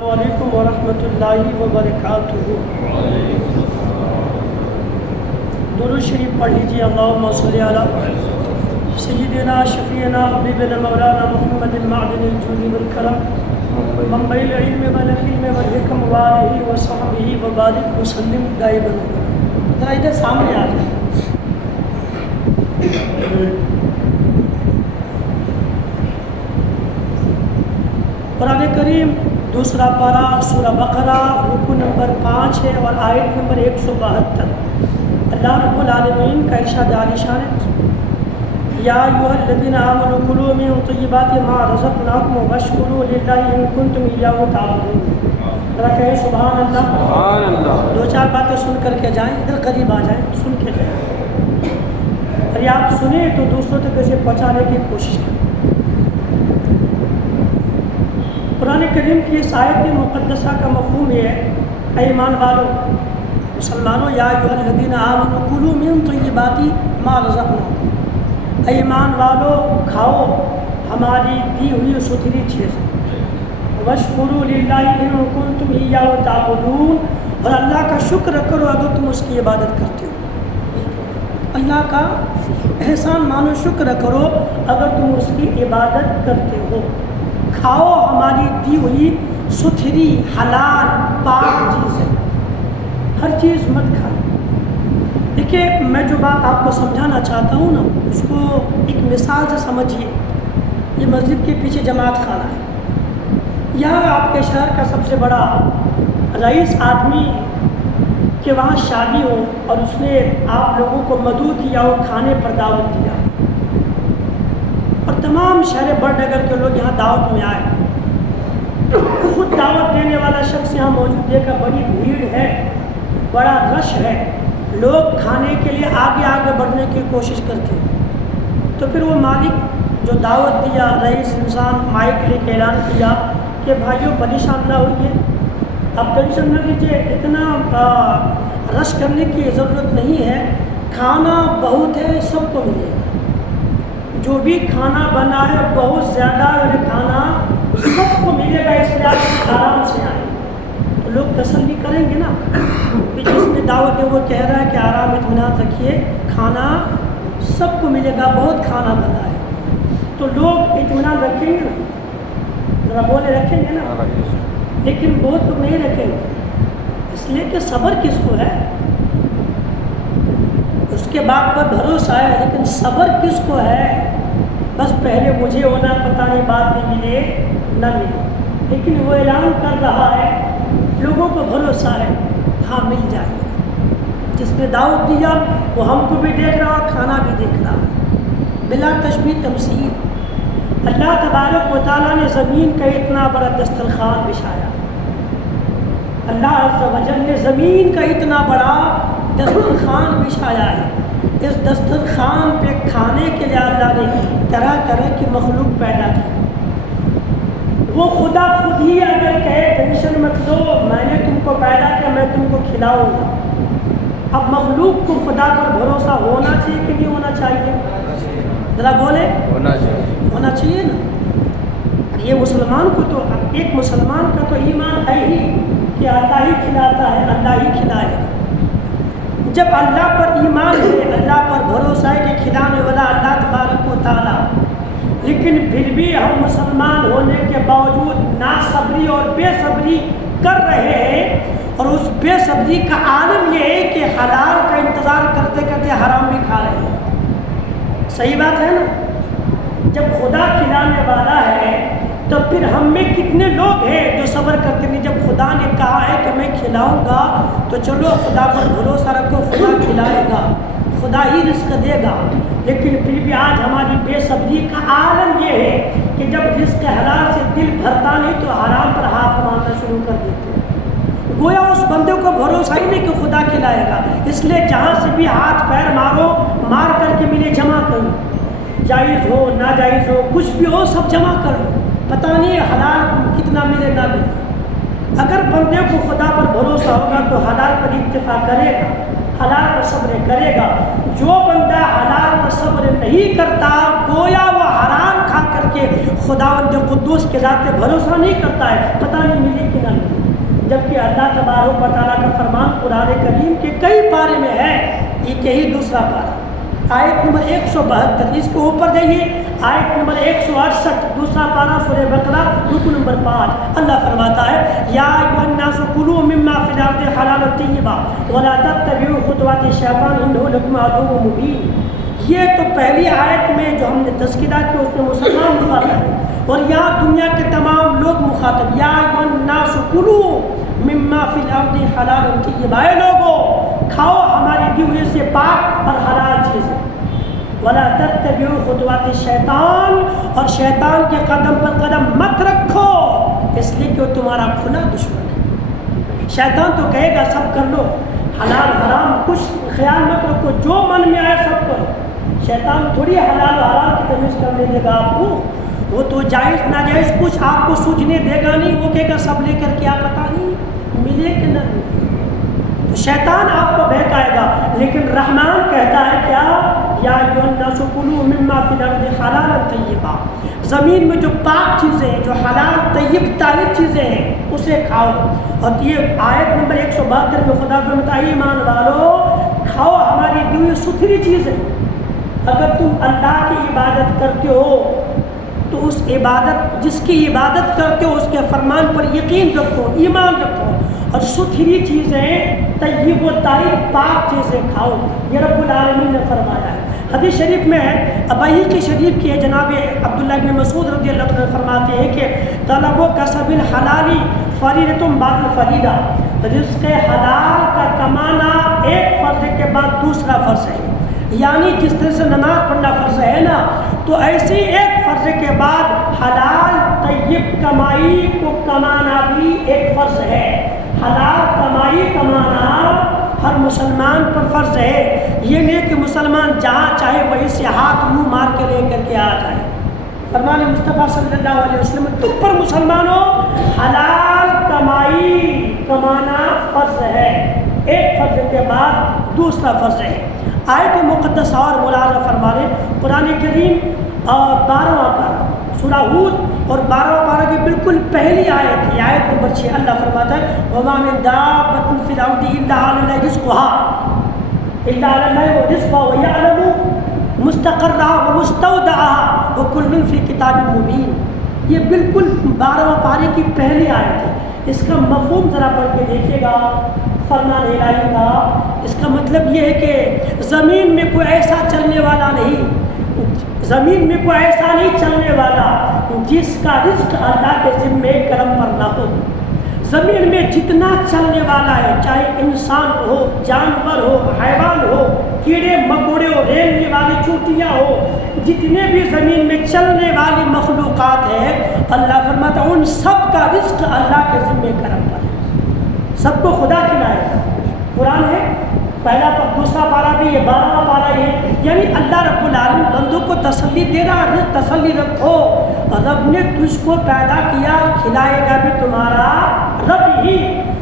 السلام علیکم ورحمۃ اللہ وبرکاتہ۔ درود شریف پڑھ لیجیے۔ اللہم صلی علی سیدنا شفیعنا حبیبنا مولانا محمد المعدن الجود والکرم منبع العلم والحلم والحکم وآلہ وصحبہ وبارک وسلم دائما۔ ذرا ادھر سامنے آ جائے۔ قرآن کریم دوسرا پارہ سورہ بقرہ رکوع نمبر 5 ہے اور آیت نمبر 172۔ اللہ رب العالمین کا ارشاد عالی شان ہے، یا ایھا الذین آمنوا کلوا من طیبات ما رزقناکم واشکروا للہ ان کنتم ایاہ تعبدون۔ ذرا کہیں سبحان اللہ۔ سبحان اللہ۔ دو چار باتیں سن کر کے جائیں، ادھر قریب آ جائیں، سن کے جائیں۔ اور یہ آپ سنیں تو دوسروں تک اسے پہنچانے کی کوشش کریں۔ قرآن کریم کی اس آیت مقدسہ کا مفہوم یہ ہے، اے ایمان والو، مسلمانوں، یا ایھا الذین آمنوا کلوا من طیبات ما رزقناکم، اے ایمان والو کھاؤ ہماری دی ہوئی ستھری چیزیں، واشکروا للہ ان کنتم ایاہ تعبدون، اور اللہ کا شکر کرو اگر تم اس کی عبادت کرتے ہو۔ اللہ کا احسان مانو، شکر کرو اگر تم اس کی عبادت کرتے ہو۔ کھاؤ ہماری دی ہوئی ستھری حلال پاک چیزیں، ہر چیز مت کھاؤ۔ دیکھیے، میں جو بات آپ کو سمجھانا چاہتا ہوں نا، اس کو ایک مثال سے سمجھیے۔ یہ مسجد کے پیچھے جماعت خانہ ہے، یہاں آپ کے شہر کا سب سے بڑا رئیس آدمی کہ وہاں شادی ہو اور اس نے آپ لوگوں کو مدعو کیا ہو، کھانے پر دعوت دیا، اور تمام شہر بڑ ڈگر کے لوگ یہاں دعوت میں آئے، خود دعوت دینے والا شخص یہاں موجود دیکھا بڑی بھیڑ ہے، بڑا رش ہے، لوگ کھانے کے لیے آگے آگے بڑھنے کی کوشش کرتے ہیں۔ تو پھر وہ مالک جو دعوت دیا، رئیس انسان مائک لے کے اعلان کیا کہ بھائیوں پریشان نہ ہوئیے، اب ٹینشن نہ لیجیے، اتنا رش کرنے کی ضرورت نہیں ہے، کھانا بہت ہے، سب کو ملے گا، جو بھی کھانا بنا ہے بہت زیادہ ہے، کھانا سب کو ملے گا، اس لیے آپ آرام سے آئیں۔ تو لوگ تسلی کریں گے نا کہ جس نے دعوت ہے وہ کہہ رہا ہے کہ آرام اطمینان رکھیے، کھانا سب کو ملے گا، بہت کھانا بنا ہے، تو لوگ اطمینان رکھیں گے نا، ذرا بولے رکھیں گے نا، لیکن بہت لوگ نہیں رکھیں گے، اس لیے کہ صبر کس کو ہے، اس کے بعد پر بھروسہ ہے، لیکن صبر کس کو ہے؟ بس پہلے مجھے ہونا، پتہ نہیں بعد میں ملے نہ ملے، لیکن وہ اعلان کر رہا ہے، لوگوں کو بھروسہ ہے، ہاں مل جائے گا۔ جس نے دعوت دیا وہ ہم کو بھی دیکھ رہا، کھانا بھی دیکھ رہا، بلا تشبیہ تمثیل۔ اللہ تبارک و تعالیٰ نے زمین کا اتنا بڑا دسترخوان بچھایا، اللہ عز و جل نے زمین کا اتنا بڑا دسترخوان بچھایا ہے، اس دسترخوان پہ کھانے کے لیے اللہ نے طرح طرح کی مخلوق پیدا کی۔ وہ خدا خود ہی اگر کہے ٹینشن مت لو، میں نے تم کو پیدا کیا، میں تم کو کھلاؤں گا، اب مخلوق کو خدا پر بھروسہ ہونا چاہیے کہ نہیں ہونا چاہیے؟ ذرا بولے، ہونا چاہیے نا۔ یہ مسلمان کو تو، ایک مسلمان کا تو ایمان ہے ہی کہ اللہ ہی کھلاتا ہے، اللہ ہی کھلائے گا۔ جب اللہ پر ایمان ہے، اللہ پر بھروسہ ہے کہ کھلانے والا اللہ تبارک و تعالیٰ، لیکن پھر بھی ہم مسلمان ہونے کے باوجود ناصبری اور بے صبری کر رہے ہیں، اور اس بے صبری کا عالم یہ ہے کہ حلال کا انتظار کرتے کرتے حرام بھی کھا رہے ہیں۔ صحیح بات ہے نا؟ جب خدا کھلانے والا ہے تو پھر ہم میں کتنے لوگ ہیں جو صبر کرتے نہیں؟ جب خدا نے کہا ہے کہ میں کھلاؤں گا تو چلو خدا پر بھروسہ رکھو، خدا کھلائے گا، خدا ہی رزق دے گا، لیکن پھر بھی آج ہماری بے صبری کا عالم یہ ہے کہ جب رزق حلال سے دل بھرتا نہیں تو حرام پر ہاتھ مارنا شروع کر دیتے ہیں۔ گویا اس بندے کو بھروسہ ہی نہیں کہ خدا کھلائے گا، اس لیے جہاں سے بھی ہاتھ پیر مارو، مار کر کے ملے جمع کرو، جائز ہو ناجائز ہو کچھ بھی ہو سب جمع کر لو، پتہ نہیں حلال کتنا ملے نہ ملے۔ اگر بندے کو خدا پر بھروسہ ہوگا تو حلال پر اکتفا کرے گا، حلال پر صبر کرے گا۔ جو بندہ حلال پر صبر نہیں کرتا، گویا وہ حرام کھا کھا کر کے خداوند قدوس کے ذات پہ بھروسہ نہیں کرتا ہے، پتہ نہیں ملی کہ نہ ملی، جبکہ اللہ تبارک و تعالیٰ کا فرمان قرآن کریم کے کئی پارے میں ہے، یہ یہی دوسرا پارہ آیت نمبر 172، اس کے اوپر جائیے آیت نمبر 168، دوسرا پارہ سورہ بقرہ رکو نمبر 5، اللہ فرماتا ہے یا ایھا الناس کلوا مما فی الارض حلالا طیبا ولا تتبعوا خطوات الشیطان انہ لکم عدو مبین۔ یہ تو پہلی آیت میں جو ہم نے تذکرہ کیا اس میں مسلمان مخاطب ہے، اور یہاں دنیا کے تمام لوگ مخاطب، یا ایھا الناس کلوا مما فی الارض حلالا طیبا، اے لوگو کھاؤ ہماری دی ہوئی سے پاک اور حلال چیزیں، ولا تتبعوا خطوات الشیطان، اور شیطان کے قدم پر قدم مت رکھو، اس لیے کہ وہ تمہارا کھلا دشمن ہے۔ شیطان تو کہے گا سب کر لو، حلال حرام کچھ خیال مت رکھو، جو من میں آئے سب کرو۔ شیطان تھوڑی حلال و حرام کی تمیز کرنے دے گا آپ کو، وہ تو جائز ناجائز کچھ آپ کو سوچنے دے گا نہیں، وہ کہے گا سب لے کر کے آپ پتہ نہیں ملے کہ نہ ملے۔ تو شیطان آپ کو بہکائے گا، لیکن رحمان کہتا ہے کیا، یا ایھا الناس کلوا مما فی الارض حلالا طیبا، زمین میں جو پاک چیزیں ہیں، جو حلال طیب طاہر چیزیں ہیں اسے کھاؤ۔ اور یہ آیت نمبر 172 میں خدا فرماتا ہے ایمان والو کھاؤ ہماری دی ہوئی ستھری چیزیں۔ اگر تم اللہ کی عبادت کرتے ہو تو اس عبادت جس کی عبادت کرتے ہو اس کے فرمان پر یقین رکھو، ایمان رکھو، اور ستھری چیزیں طیب و طاہر پاک چیزیں کھاؤ، یہ رب العالمین نے فرمایا ہے۔ حدیث شریف میں ہے، ابیہقی شریف کی ہے، جناب عبداللہ ابن مسعود رضی اللہ عنہ فرماتے ہیں کہ طلب و کسب الحلال فریضۃ بعد الفریضہ، رزق حلال کا کمانا ایک فرض کے بعد دوسرا فرض ہے، یعنی جس طرح سے نماز پڑھنا فرض ہے نا، تو ایسے ایک فرض کے بعد حلال طیب کمائی کو کمانا بھی ایک فرض ہے۔ حلال کمائی کمانا ہر مسلمان پر فرض ہے، یہ نہیں کہ مسلمان جہاں چاہے وہیں سے ہاتھ منہ مار کے لے کر کے آ جائے۔ فرمان مصطفیٰ صلی اللہ علیہ وسلم تم پر مسلمانوں حلال کمائی کمانا فرض ہے، ایک فرض کے بعد دوسرا فرض ہے۔ آیت مقدسہ اور ملاحظہ فرما رہے قرآن کریم 12واں پارہ سورہ ہود اور 12واں پارہ کی بالکل پہلی آیت ہے، آیت نمبر 6، اللہ فرماتا ہے وَمَا مِن دَابَّةٍ فِي الْأَرْضِ إِلَّا عَلَى اللَّهِ رِزْقُهَا إِلَّا عَلَى اللَّهِ رِزْقُهَا وَيَعْلَمُ مُسْتَقَرَّهَا وَمُسْتَوْدَعَهَا وَكُلٌّ فِي كِتَابٍ مُبِينٍ۔ یہ بالکل 12واں پارے کی پہلی آیت ہے، اس کا مفہوم ذرا پڑھ کے دیکھیے گا فرمان الہی کا۔ اس کا مطلب یہ ہے کہ زمین میں کوئی ایسا چلنے والا نہیں، زمین میں کوئی ایسا نہیں چلنے والا جس کا رزق اللہ کے ذمہ کرم پر نہ ہو۔ زمین میں جتنا چلنے والا ہے، چاہے انسان ہو، جانور ہو، حیوان ہو، کیڑے مکوڑے ہو، ریلنے والی چوٹیاں ہو، جتنے بھی زمین میں چلنے والی مخلوقات ہیں، اللہ فرماتا ہے ان سب کا رزق اللہ کے ذمہ کرم پر ہے، سب کو خدا کھلائے گا۔ قرآن ہے پہلا دوسرا پارہ بھی یہ 12واں پارہ ہے، یعنی اللہ رب العالمین بندوں کو تسلی دے رہا ہے، تسلی رکھو، رب نے تجھ کو پیدا کیا، کھلائے گا بھی تمہارا رب ہی،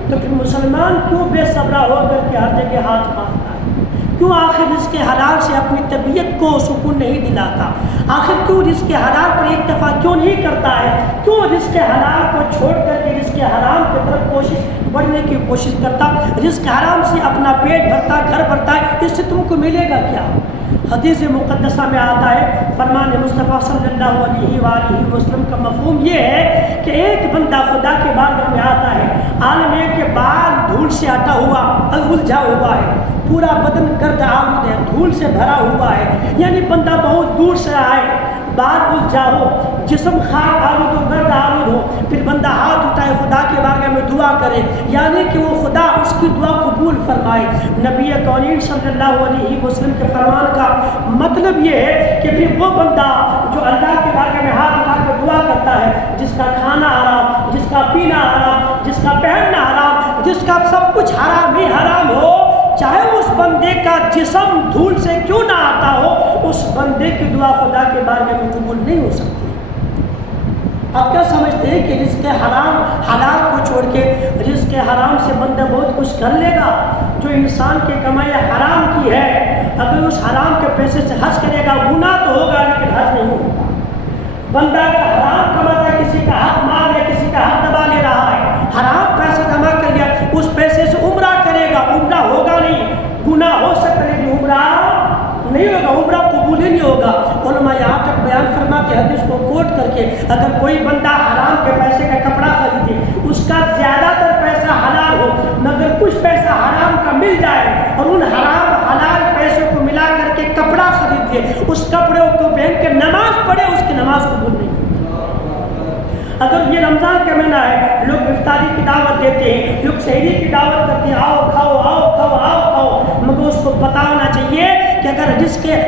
لیکن مسلمان کیوں بے صبرا ہو کر کے ہر جگہ ہاتھ مارتا ہے؟ کیوں آخر رزق حلال سے اپنی طبیعت کو سکون نہیں دلاتا؟ آخر کیوں رزق حلال پر اکتفا کیوں نہیں کرتا ہے؟ کیوں رزق حلال کو چھوڑ کر کے رزق حرام کی طرف بڑھنے کی کوشش کرتا؟ رزق حرام سے اپنا پیٹ بھرتا، گھر بھرتا ہے، اس سے تم کو ملے گا کیا؟ حدیث مقدسہ میں آتا ہے، فرمان مصطفیٰ صلی اللہ علیہ وآلہ وسلم کا مفہوم یہ ہے کہ ایک بندہ خدا کے بارگاہ میں آتا ہے، عالم ہے کہ بال دھول سے ہٹا ہوا، الجھا ہوا ہے، پورا بدن گرد آلود ہے، دھول سے بھرا ہوا ہے، یعنی بندہ بہت دور سے آئے، بال الجھا ہو، جسم خاک آلود ہو، گرد آلود ہو، پھر بندہ ہاتھ اٹھائے خدا کے بارگاہ میں دعا کرے، یعنی کہ وہ خدا اس کی دعا قبول فرمائے۔ نبی کونین صلی اللہ علیہ وسلم کے فرمان کا مطلب یہ ہے کہ پھر وہ بندہ جو اللہ کے بارگاہ میں ہاتھ اٹھا کے دعا کرتا ہے، جس کا کھانا حرام، جس کا پینا حرام، جس کا پہننا حرام، جس کا سب کچھ حرام ہی حرام ہو، چاہے اس بندے کا جسم دھول سے کیوں نہ آتا ہو، اس بندے کی دعا خدا کے بارگاہ میں قبول نہیں ہو سکتی۔ آپ کیا سمجھتے ہیں کہ رزق حرام حلال کو چھوڑ کے رزق حرام سے بندہ بہت کچھ کر لے گا؟ جو انسان کی کمائی حرام کی ہے، اگر اس حرام کے پیسے سے حج کرے گا، گناہ تو ہوگا لیکن حج نہیں ہوگا۔ بندہ اگر حرام کماتا ہے، کسی کا حق مال ہے، کسی کا حق دبا لے رہا ہے، حرام پیسہ جمع کر لیا، اس پیسے سے عمرہ کرے گا، عمرہ ہوگا نہیں، گناہ ہو سکتا ہے لیکن عمرہ نہیں ہوگا، عمرہ قبول ہی نہیں ہوگا۔ علماء یہاں تک بیان فرماتے حدیث کو کوٹ کر کے، اگر کوئی بندہ حرام کے پیسے کا کپڑا خریدے، اس کا زیادہ تر پیسہ حلال ہو مگر کچھ پیسہ حرام کا مل جائے اور ان حرام حلال پیسوں کو ملا کر کے کپڑا خرید لے، اس کپڑے کو پہن کے نماز پڑھے، اس کی نماز قبول نہیں۔ اگر یہ رمضان کا مہینہ ہے، لوگ افطاری کی دعوت دیتے ہیں، لوگ سحری کی دعوت کرتے ہیں، آؤ کھاؤ آؤ کھاؤ آؤ کھاؤ، مگر اس کو پتہ ہونا چاہیے کہ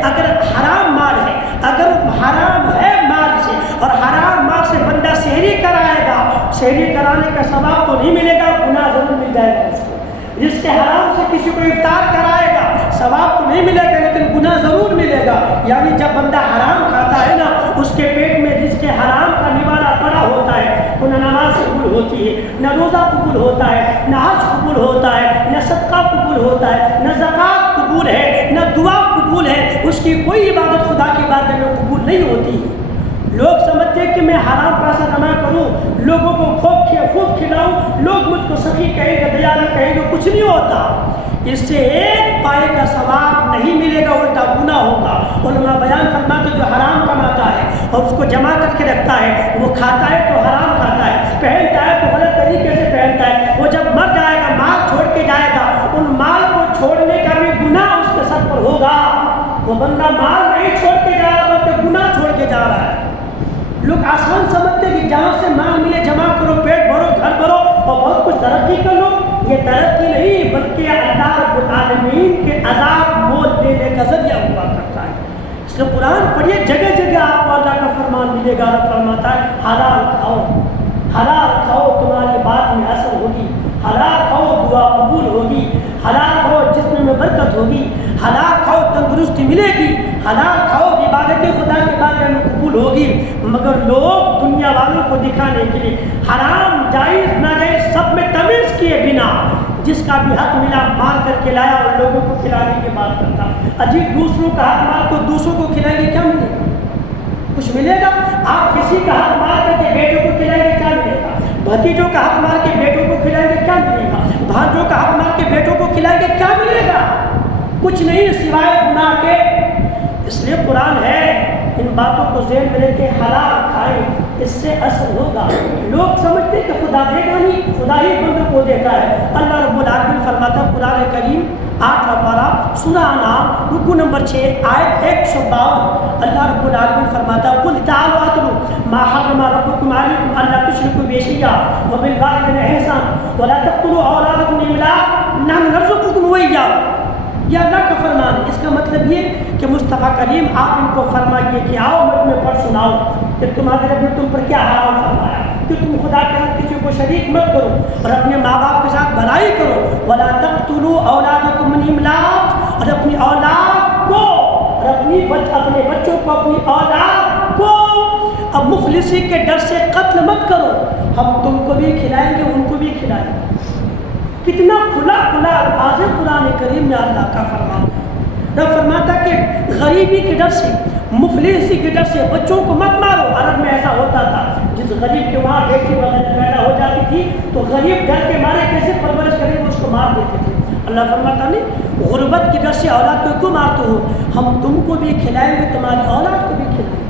اگر حرام مال ہے، اگر حرام ہے مال سے اور حرام مال سے بندہ سحری کرائے گا، سحری کرانے کا ثواب تو نہیں ملے گا، گناہ ضرور مل جائے گا اس کو۔ جس کے حرام سے کسی کو افطار کرائے گا، ثواب تو نہیں ملے گا لیکن گناہ ضرور ملے گا۔ یعنی جب بندہ حرام کھاتا ہے نا، اس کے پیٹ میں جس کے حرام کا نوالا پڑا ہوتا ہے، تو نہ نماز قبول ہوتی ہے، نہ روزہ قبول ہوتا ہے، نہ حج قبول ہوتا ہے، نہ صدقہ قبول ہوتا ہے، نہ زکوٰۃ قبول ہے، نہ دعا قبول ہے، اس کی کوئی عبادت خدا کی بارگاہ میں قبول نہیں ہوتی۔ لوگ سمجھتے ہیں کہ میں حرام پیسہ جمع کروں، لوگوں کو خوب کھلاؤں، لوگ مجھ کو سخی کہیں گے، دیالو کہیں گے، کچھ نہیں ہوتا۔ اس سے ایک پائے کا ثواب نہیں ملے گا، الٹا گناہ ہوگا۔ علماء بیان فرماتے جو حرام کماتا ہے اور اس کو جمع کر کے رکھتا ہے، وہ کھاتا ہے تو حرام کھاتا ہے، پہنتا ہے تو غلط طریقے سے پہنتا ہے، وہ جب مر جائے گا مال چھوڑ کے جائے گا، ان مال کو چھوڑنے کا بھی گناہ اس کے سر پر ہوگا۔ وہ بندہ مال نہیں چھوڑ کے جا رہا بلکہ گناہ چھوڑ کے جا رہا ہے۔ لوگ آسان سمجھتے ہیں کہ جہاں سے مال ملے جمع کرو، پیٹ بھرو، گھر بھرو اور بہت کچھ ترقی کر لو۔ یہ ترقی نہیں بلکہ اللہ رب العالمین کے عذاب مول لینے کا ذریعہ ہوا کرتا ہے۔ اس لیے قرآن پڑھیے، جگہ جگہ آپ کو اللہ کا فرمان ملے گا۔ رب فرماتا ہے حلال کھاؤ، حلال کھاؤ، تمہاری بات میں اثر ہوگی، حلال کھاؤ دعا قبول ہوگی، حلال کھاؤ جسم میں برکت ہوگی، حلال کھاؤ تندرستی ملے گی، حلال کھاؤ عبادت خدا کے بارگاہ میں قبول ہوگی۔ مگر لوگ دنیا والوں کو دکھانے کے لیے حرام جائز ناجائز سب میں تمیز کیے بنا جس کا بھی حق ملا مار کر کے لایا اور لوگوں کو کھلانے کی بات کرتا۔ عجیب، دوسروں کا حق مار کو دوسروں کو کھلائیں گے، کیا ملے گا؟ کچھ ملے گا؟ آپ کسی کا حق مار کر کے بیٹوں کو کھلائیں گے، کیا ملے گا؟ بھتیجوں کا حق مار کے بیٹوں کو کھلائیں گے، کیا ملے گا؟ بھانجوں کا حق مار کے بیٹوں کو کھلائیں گے، کیا ملے گا؟ کچھ نہیں سوائے گناہ کے۔ اس لیے قرآن ہے، ان باتوں کو ذہن میں رکھ کے حلال کھائیں، اس سے اثر ہوگا۔ لوگ سمجھتے ہیں کہ خدا دے گا نہیں، خدا ہی بندوں کو دیتا ہے۔ اللہ رب العالمین فرماتا ہے قرآن کریم 8واں پارہ سورہ انعام رکوع نمبر 6 آیت 152، اللہ رب العالمین فرماتا ہے قل تعالوا اتلوا ما حرم ربکم علیکم الا تشرکوا به شیئا وبالوالدین احسانا ولا تقتلوا اولادکم املاق نحن نرزقکم وإیاہم۔ یہ اللہ کا فرمان ہے۔ اس کا مطلب یہ کہ مصطفیٰ کریم آپ ان کو فرمائیے کہ آؤ میں تمہیں پڑھ سناؤ کہ تمہارے رب نے تم پر کیا حرام فرمایا، کہ تم خدا کے ساتھ کسی کو شریک مت کرو اور اپنے ماں باپ کے ساتھ بھلائی کرو، ولا تقتلوا اولادکم من املاق، اور اپنی اولاد کو اور اپنے بچوں کو، اپنی اولاد کو اب مفلسی کے ڈر سے قتل مت کرو، ہم تم کو بھی کھلائیں گے ان کو بھی کھلائیں گے۔ کتنا کھلا کھلا الفاظ قرآن کریم میں اللہ کا فرمان ہے۔ رب فرماتا کہ غریبی کے ڈر سے، مفلسی کے ڈر سے بچوں کو مت مارو۔ عرب میں ایسا ہوتا تھا، جس غریب کے وہاں بیٹی وغیرہ پیدا ہو جاتی تھی تو غریب ڈر کے مارے کیسے پرورش کریں گے، اس کو مار دیتے تھے۔ اللہ فرماتا نہیں، غربت کے ڈر سے اولاد کو کیوں مارتے ہو، ہم تم کو بھی کھلائیں گے، تمہاری اولاد کو بھی کھلائیں گے۔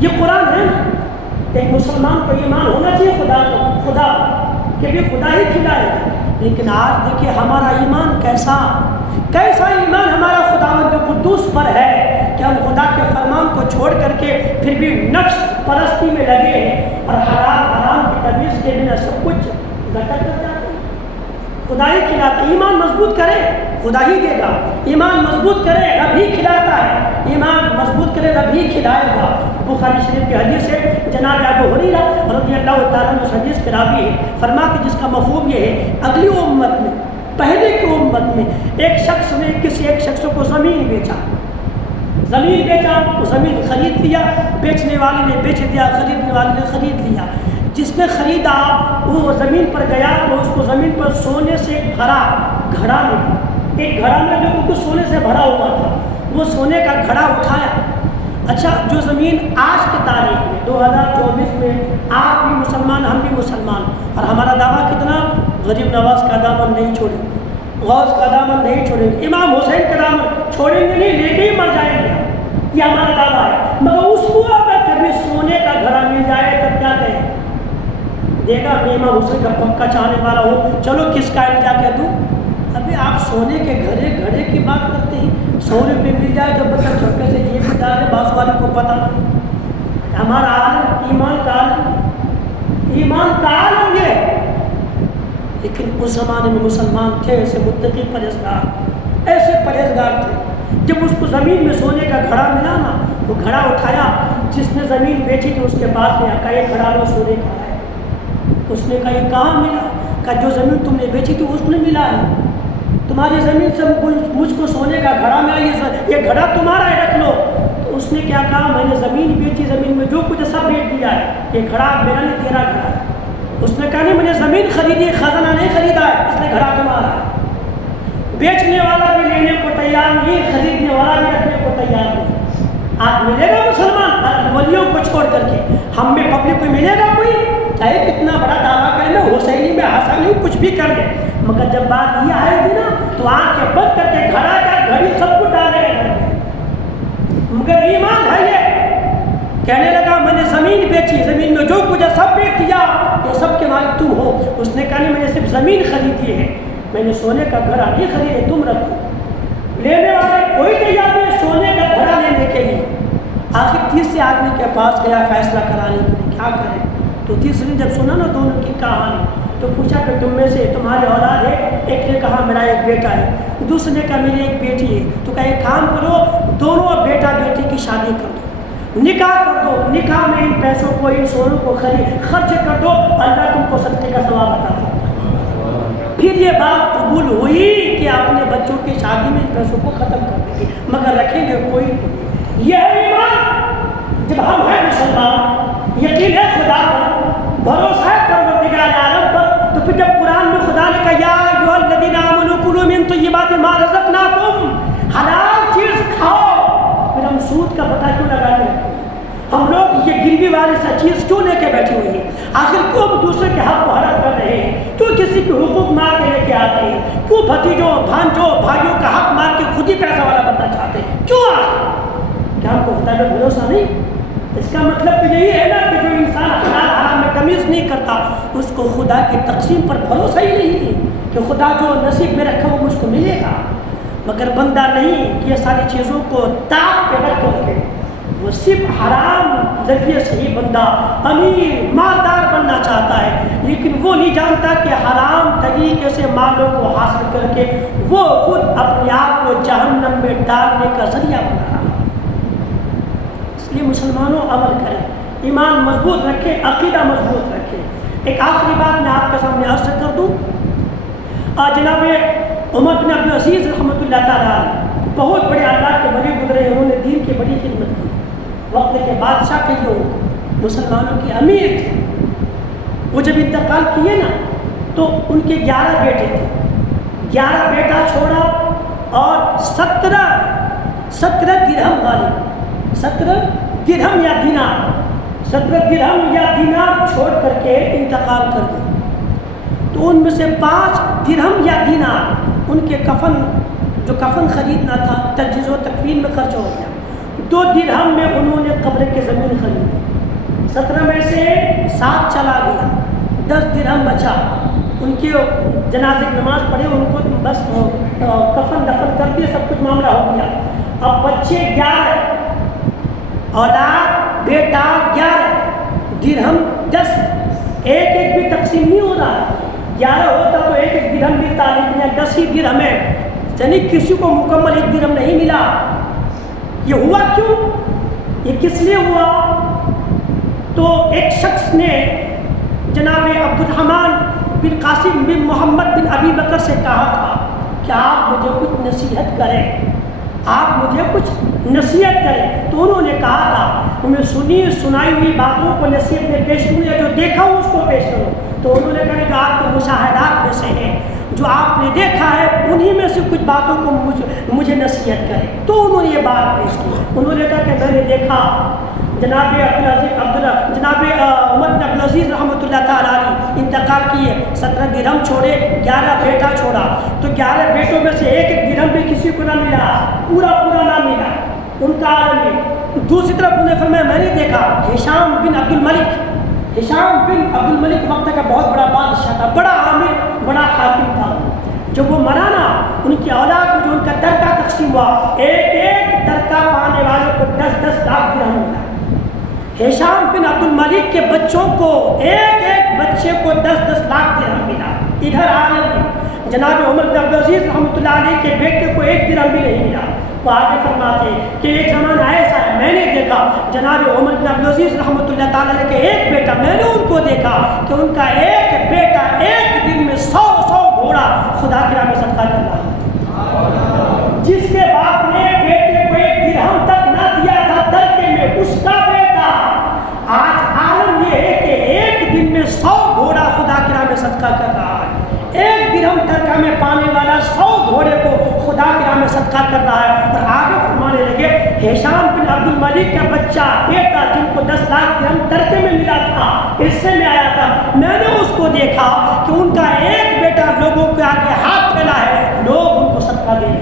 یہ قرآن ہے نا۔ ایک مسلمان کو ایمان ہونا چاہیے خدا کہ بھی خدا ہی کھلائے گا۔ لیکن آج دیکھیے ہمارا ایمان کیسا ایمان ہمارا خداوند قدوس پر ہے کہ ہم خدا کے فرمان کو چھوڑ کر کے پھر بھی نفس پرستی میں لگے ہیں اور حرام کی تمیز کے بنا سب کچھ گٹر کر جاتے ہیں۔ خدا ہی کھلاتا ہے۔ ایمان مضبوط کرے خدا ہی دے گا، ایمان مضبوط کرے رب ہی کھلاتا ہے، ایمان مضبوط کرے رب ہی کھلائے گا۔ بخاری شریف کی حدیث ہے، جناب ابو ہریرہ رضی اللہ تعالیٰ عنہ اس حدیث کے راوی ہے، فرماتے جس کا مفہوم یہ ہے، اگلی امت میں، پہلے کی امت میں ایک شخص نے کسی ایک شخص کو زمین بیچا، وہ زمین خرید لیا، بیچنے والے نے بیچ دیا، خریدنے والے نے خرید لیا۔ جس نے خریدا وہ زمین پر گیا تو اس کو زمین پر سونے سے بھرا گھڑا ملا، ایک گھڑا میں جو کچھ سونے سے بھرا ہوا تھا، وہ سونے کا گھڑا اٹھایا اچھا، جو زمین آج کی تاریخ میں 2024 میں آپ بھی مسلمان، ہم بھی مسلمان، اور ہمارا دعویٰ کتنا، غریب نواز کا دامن نہیں چھوڑیں گے، غوث کا دامن نہیں چھوڑیں گے، امام حسین کا دامن چھوڑیں گے نہیں، لے کے ہی مر جائیں گے، یہ ہمارا دعویٰ ہے۔ مگر اس کو اگر کبھی سونے کا گھڑا مل جائے تب کیا کہیں، دے گا میں امام حسین کا پکا چاہنے والا ہوں، چلو کس کا جا کے دوں۔ ابھی آپ سونے کے گھڑے کی بات کرتے ہیں، 100 روپے مل جائے تو بچہ چھوٹے سے یہ بھی ڈالے، باس والے کو پتہ نہیں۔ ہمارا عالم ایمان کا عالم، ایمان کا عالم یہ، لیکن اس زمانے میں مسلمان تھے ایسے متقی پرہیزگار، ایسے پرہیزگار تھے، جب اس کو زمین میں سونے کا گھڑا ملا نا، وہ گھڑا اٹھایا، جس نے زمین بیچی تھی اس کے پاس گیا، کہا یہ گھڑا لو سونے کا ہے۔ اس نے کہا یہ کہاں ملا؟ کہا جو زمین تم نے بیچی تھی اس نے ملا ہے، تمہاری زمین سے مجھ کو سونے کا گھڑا ملا، یہ گھڑا تمہارا ہے، رکھ لو۔ تو اس نے کیا کہا، میں نے زمین بیچی، زمین میں جو کچھ سب بیچ دیا ہے، یہ گھڑا میرا نہیں تیرا گھڑا ہے۔ اس نے کہا نہیں، میں نے زمین خریدی، خزانہ نہیں خریدا ہے، اس نے گھڑا تمہارا ہے۔ بیچنے والا بھی لینے کو تیار نہیں، خریدنے والا بھی رکھنے کو تیار نہیں۔ آج ملے گا مسلمان ولیوں کو چھوڑ کر کے، ہم میں پبلک کو ملے گا کوئی، چاہے کتنا بڑا دعویٰ کرے، میں حسینی میں حسنی کچھ بھی کر لے، مگر جب بات یہ آئے گی نا تو آنکھیں بند کر کے گھڑا کا گھڑی سب کو ڈالے گا۔ مگر ایمان ہے یہ، کہنے لگا میں نے زمین بیچی، زمین میں جو کچھ سب بیچ دیا، یہ سب کے مالک تم ہو۔ اس نے کہا نہیں، میں نے صرف زمین خریدی ہے، میں نے سونے کا گھڑا نہیں خریدے، تم رکھو۔ لینے والے کوئی تیار نہیں سونے کا گھڑا لینے کے لیے۔ آخر تیسرے آدمی کے پاس گیا فیصلہ کرانے کے لیے، کیا کرے؟ تو تیسرے نے جب سنا نا دونوں کی کہانی، تو پوچھا کہ تم میں سے تمہارے اولاد ہے؟ ایک نے کہا میرا ایک بیٹا ہے، دوسرے نے کہا میری ایک بیٹی ہے۔ تو کہا ایک کام کرو، دونوں بیٹا بیٹی کی شادی کر دو، نکاح کر دو، نکاح میں ان پیسوں کو، ان سونوں کو خرچ کر دو، اللہ تم کو صدقے کا ثواب عطا فرمائے۔ پھر یہ بات قبول ہوئی کہ اپنے بچوں کی شادی میں ان پیسوں کو ختم کر دیں گے، مگر رکھیں گے کوئی نہیں۔ یہ ہے ایمان۔ جب ہم ہیں مسلمان، یقین ہے خدا پر، بھروسہ ہے پروردگار عالم پر، تو پھر جب قرآن میں خدا نے کہا یا ایھا الذین آمنوا کلوا من طیبات ما رزقناکم، حلال چیز کھاؤ، پھر ہم سود کا پتہ کیوں لگا کے رکھیں؟ ہم لوگ یہ گروی والی سا چیز کیوں لے کے بیٹھے ہوئے ہیں؟ آخر کیوں ہم دوسرے کے حق کو حرام کر رہے ہیں؟ کیوں کسی کے حقوق مار کے لے کے آتے ہیں؟ کیوں بھتیجوں بھانجوں بھائیوں کا حق مار کے خود ہی پیسہ والا بننا چاہتے ہیں؟ کیوں؟ کیا ہم کو خدا پہ بھروسہ نہیں؟ اس کا مطلب تو یہی ہے نا کہ جو انسان حلال حرام میں تمیز نہیں کرتا، اس کو خدا کی تقسیم پر بھروسہ ہی نہیں ہے کہ خدا جو نصیب میں رکھا وہ مجھ کو ملے گا۔ مگر بندہ نہیں، یہ ساری چیزوں کو تاپ پہ رکھ کر کے وہ صرف حرام ذریعے سے ہی بندہ امیر مالدار بننا چاہتا ہے، لیکن وہ نہیں جانتا کہ حرام طریقے سے مالوں کو حاصل کر کے وہ خود اپنے آپ کو جہنم میں ڈالنے کا ذریعہ بنا رہا ہے۔ اس لیے مسلمانوں عمل کریں، ایمان مضبوط رکھیں، عقیدہ مضبوط رکھیں۔ ایک آخری بات میں آپ کے سامنے عرض کر دوں، جناب عمر بن عبدالعزیز رحمۃ اللہ تعالیٰ بہت بڑے اللہ کے ولی گزرے، انہوں نے دین کی بڑی خدمت کی، وقت کے بادشاہ کے جو مسلمانوں کے امیر تھے، وہ جب انتقال کیے نا تو ان کے 11 بیٹے تھے، 11 بیٹا چھوڑا اور 17 درہم غالب، 17 درہم یا دینار، 17 درہم یا دینار چھوڑ کر کے انتقال کر گئے۔ تو ان میں سے 5 درہم یا دینار ان کے کفن، جو کفن خریدنا تھا، تجہیز و تکفین میں خرچ ہو گیا۔ 2 درہم میں انہوں نے قبر کی زمین خریدی، 17 میں سے 7 چلا گیا، 10 درہم بچا، ان کے جنازے کی نماز پڑھے، ان کو بس کفن دفن کر دیا، سب کچھ معاملہ ہو گیا۔ اب بچے 11، اولاد بیٹا 11، درہم 10، ایک بھی تقسیم نہیں ہو رہا۔ 11 ہوتا تو ایک درہم ملتا، لیکن 10 ہی درہم ہے، یعنی کسی کو مکمل 1 درہم نہیں ملا۔ یہ ہوا کیوں؟ یہ کس لیے ہوا؟ تو ایک شخص نے جناب عبد الرحمن بن قاسم بن محمد بن ابی بکر سے کہا تھا کہ آپ مجھے کچھ نصیحت کریں، آپ مجھے کچھ نصیحت کریں۔ تو انہوں نے کہا تھا تمہیں سنائی ہوئی باتوں کو نصیحت میں پیش کروں یا جو دیکھا ہوں اس کو پیش کروں؟ تو انہوں نے کہا کہ آپ کے مشاہدات میں سے ہیں، جو آپ نے دیکھا ہے انہی میں سے کچھ باتوں کو مجھے نصیحت کرے. تو انہوں نے یہ بات پیش کی. انہوں نے کہا کہ میں نے دیکھا جناب عمر بن عبدالعزیز رحمۃ اللہ تعالیٰ علیہ انتقال کیے, 17 درہم چھوڑے, 11 بیٹا چھوڑا. تو 11 بیٹوں میں سے ایک ایک درہم بھی کسی کو نہ ملا, پورا نہ ملا ان کا عالم میں. دوسری طرف انہوں نے فرمایا میں نے دیکھا ہشام بن عبد الملک وقت کا بہت بڑا بادشاہ تھا, بڑا عامل, بڑا حاکم تھا. جب وہ مرا نا, ان کی اولاد میں جو ان کا ترکہ تقسیم ہوا, ایک ترکہ پانے والوں کو 10 لاکھ درہم ملا. ہشام بن عبد الملک کے بچوں کو ایک بچے کو 10 لاکھ درہم ملا. ادھر عالم میں جناب عمر بن عبدالعزیز رحمۃ اللہ علیہ کے بیٹے کو 1 درہم بھی نہیں ملا. وہ آگے فرماتے کہ ایک زمانہ ایسا ہے میں نے دیکھا جناب عمر بن عبدالعزیز رحمۃ اللہ تعالیٰ علیہ کے ایک بیٹا, میں نے ان کو دیکھا کہ ان کا ایک بیٹا ایک دن میں 100 گھوڑا خدا کی راہ میں صدقہ کر رہا ہے. جس کے باپ نے بیٹے کو 1 درہم تک نہ دیا تھا ترکے میں, اس کا بیٹا آج عالم یہ ہے کہ ایک دن میں 100 گھوڑا خدا کی راہ میں صدقہ کر رہا ہے. 1 درہم ترکہ میں پانے والا 100 گھوڑے کو خدا کی راہ میں صدقہ کر رہا ہے. اور آگے فرمانے لگے ہشام بن عبد الملک کا بچہ بیٹا جن کو 10 لاکھ درہم ترکے میں ملا تھا, حصے میں آیا تھا, میں نے اس کو دیکھا کہ ان کا ایک بیٹا لوگوں کے آگے ہاتھ پھیلا ہے, لوگ ان کو صدقہ دے رہے ہیں.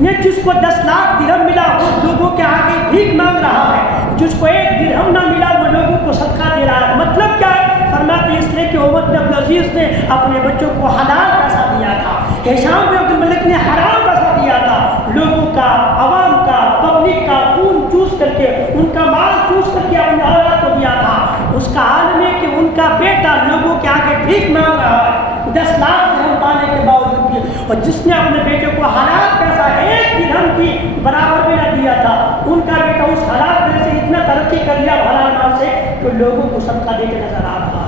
یہ جس کو 10 لاکھ درہم ملا وہ لوگوں کے آگے بھیک مانگ رہا ہے, جس کو 1 درہم نہ ملا وہ لوگوں کو صدقہ دے رہا ہے. مطلب کیا ہے؟ فرماتے اس لیے کہ عمر بن عبدالعزیز نے اپنے بچوں کو حلال پیسہ دیا تھا, ہشام بن عبد الملک نے حرام پیسہ دیا تھا. لوگوں کا, عوام کا, پبلک کا خون چوس کر کے, ان کا مال چوس کر کے اپنے اولاد کو دیا تھا. اس کا عالم ہے کہ ان کا بیٹا لوگوں کے آگے بھیک مانگ رہا ہے 10 لاکھ درہم پانے کے باوجود بھی. اور جس نے اپنے بیٹے کو حلال پیسہ 1 درہم کی برابر بھی نہ دیا تھا, ان کا بیٹا اس حلال پیسے سے اتنا ترقی کر لیا حلال مال سے کہ لوگوں کو صدقہ دے کے نظر آ رہا ہے.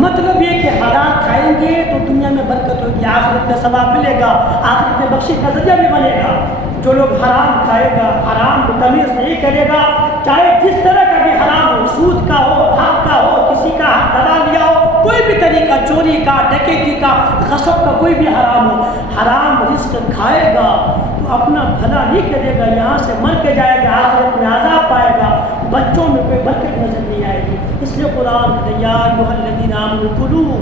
مطلب یہ کہ حلال کھائیں گے تو دنیا میں برکت ہوگی, آخرت میں ثواب ملے گا, آخرت میں بخشش کا ذریعہ بھی بنے گا. جو لوگ حرام کھائے گا, حرام کو تمیز نہیں کرے گا, چاہے جس طرح کا بھی حرام ہو, سود کا ہو, حق کا ہو, کسی کا حق دبا لیا ہو, کوئی بھی طریقہ, چوری کا, ڈکیتی کا, غصب کا, کوئی بھی حرام ہو, حرام رزق کھائے گا تو اپنا بھلا نہیں کرے گا, یہاں سے مر کے جائے گا, آخرت میں عذاب پائے گا, بچوں میں کوئی برکت نظر نہیں آئے گی. اس لیے قرآن کہتا ہے یا ایھا الذین آمنوا کلوا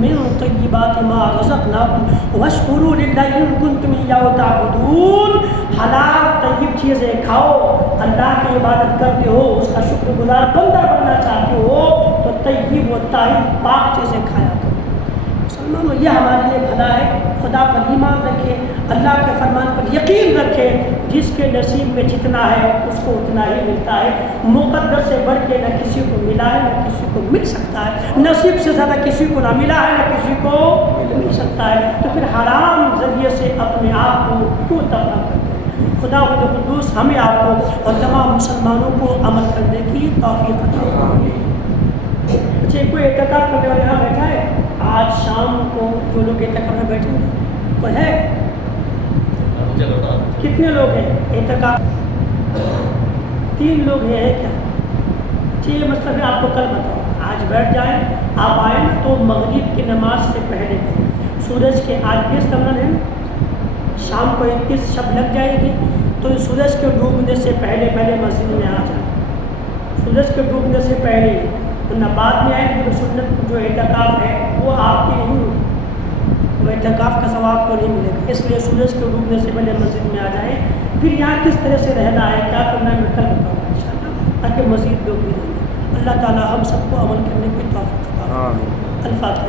من طیبات ما رزقناکم واشکروا للہ ان کنتم ایاہ تعبدون. حلال طیب چیزیں کھاؤ, اللہ کی عبادت کرتے ہو, اس کا شکر گزار بندہ بننا چاہتے ہو تو طیب و طاہر پاک چیزیں کھایا کرو. مسلمانوں یہ ہمارے لیے بھلا ہے. خدا پر ایمان رکھے, اللہ کے فرمان پر یقین رکھے. جس کے نصیب میں جتنا ہے اس کو اتنا ہی ملتا ہے. مقدر سے بڑھ کے نہ کسی کو ملا ہے نہ کسی کو مل سکتا ہے. نصیب سے زیادہ کسی کو نہ ملا ہے نہ کسی کو مل سکتا ہے. تو پھر حرام ذریعے سے اپنے آپ کو کیوں تباہ کرتے ہیں؟ خدا قدوس ہمیں آپ کو اور تمام مسلمانوں کو عمل کرنے کی توفیق عطا فرمائے. اچھا کوئی اعتکاف کرنے والا یہاں بیٹھا ہے آج شام کو؟ جو لوگ اعتکاف میں بیٹھے ہیں کوئی ہے؟ کتنے لوگ ہیں اعتکاف؟ 3 لوگ ہیں کیا؟ اچھا یہ مسئلہ میں آپ کو کل بتاؤں. آج بیٹھ جائیں, آپ آئیں نا تو مغرب کی نماز سے پہلے سورج کے آج 20 رمضان ہے نا, شام کو 21 شب لگ جائے گی تو سورج کے ڈوبنے سے پہلے مسجد میں آ جائیں. سورج کے ڈوبنے سے پہلے, ورنہ بعد میں آئیں کہ سنت جو اعتکاف ہے وہ آپ کی نہیں ہوگی, وہ اعتکاف کا ثواب کو نہیں ملے گا. اس لیے سورج کے ڈوبنے سے پہلے مسجد میں آ جائیں. پھر یہاں کس طرح سے رہنا ہے, کیا کرنا ہے, میں کل بتاؤں گا انشاءاللہ, تاکہ مزید لوگ بھی رہیں. اللہ تعالی ہم سب کو عمل کرنے کی توفیق عطا فرمائے. الفاتحہ.